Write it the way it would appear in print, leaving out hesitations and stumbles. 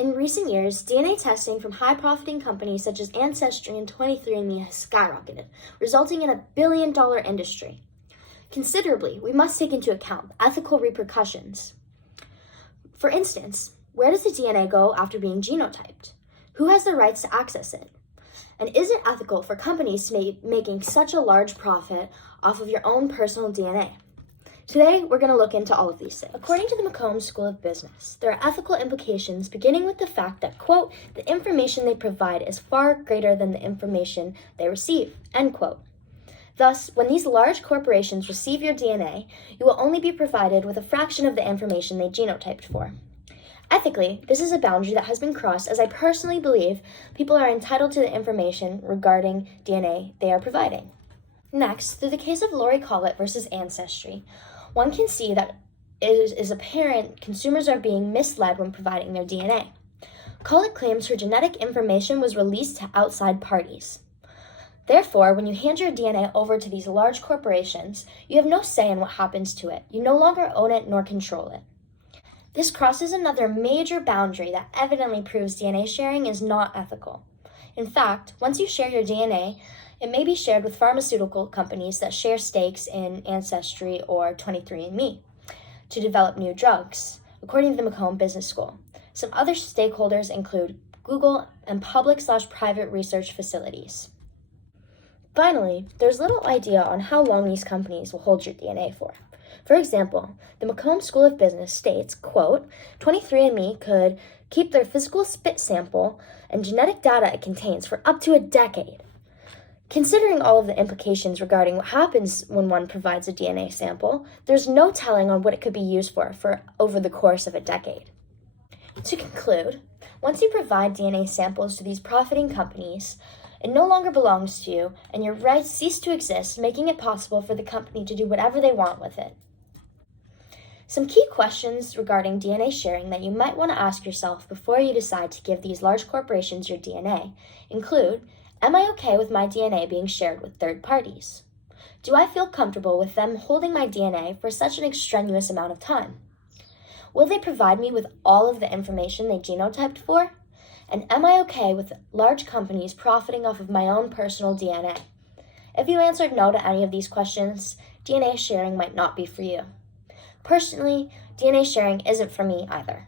In recent years, DNA testing from high-profiting companies such as Ancestry and 23andMe has skyrocketed, resulting in a billion-dollar industry. Considerably, we must take into account the ethical repercussions. For instance, where does the DNA go after being genotyped? Who has the rights to access it? And is it ethical for companies to be making such a large profit off of your own personal DNA? Today, we're going to look into all of these things. According to the McCombs School of Business, there are ethical implications beginning with the fact that, quote, the information they provide is far greater than the information they receive, end quote. Thus, when these large corporations receive your DNA, you will only be provided with a fraction of the information they genotyped for. Ethically, this is a boundary that has been crossed, as I personally believe people are entitled to the information regarding DNA they are providing. Next, through the case of Lori Collett versus Ancestry, one can see that it is apparent consumers are being misled when providing their DNA. Collett claims her genetic information was released to outside parties. Therefore, when you hand your DNA over to these large corporations, you have no say in what happens to it. You no longer own it nor control it. This crosses another major boundary that evidently proves DNA sharing is not ethical. In fact, once you share your DNA, it may be shared with pharmaceutical companies that share stakes in Ancestry or 23andMe to develop new drugs, according to the McCombs Business School. Some other stakeholders include Google and public/private research facilities. Finally, there's little idea on how long these companies will hold your DNA for. For example, the McCombs School of Business states, quote, 23andMe could keep their physical spit sample and genetic data it contains for up to a decade. Considering all of the implications regarding what happens when one provides a DNA sample, there's no telling on what it could be used for over the course of a decade. To conclude, once you provide DNA samples to these profiting companies, it no longer belongs to you, and your rights cease to exist, making it possible for the company to do whatever they want with it. Some key questions regarding DNA sharing that you might want to ask yourself before you decide to give these large corporations your DNA include, am I okay with my DNA being shared with third parties? Do I feel comfortable with them holding my DNA for such an extraneous amount of time? Will they provide me with all of the information they genotyped for? And am I okay with large companies profiting off of my own personal DNA? If you answered no to any of these questions, DNA sharing might not be for you. Personally, DNA sharing isn't for me either.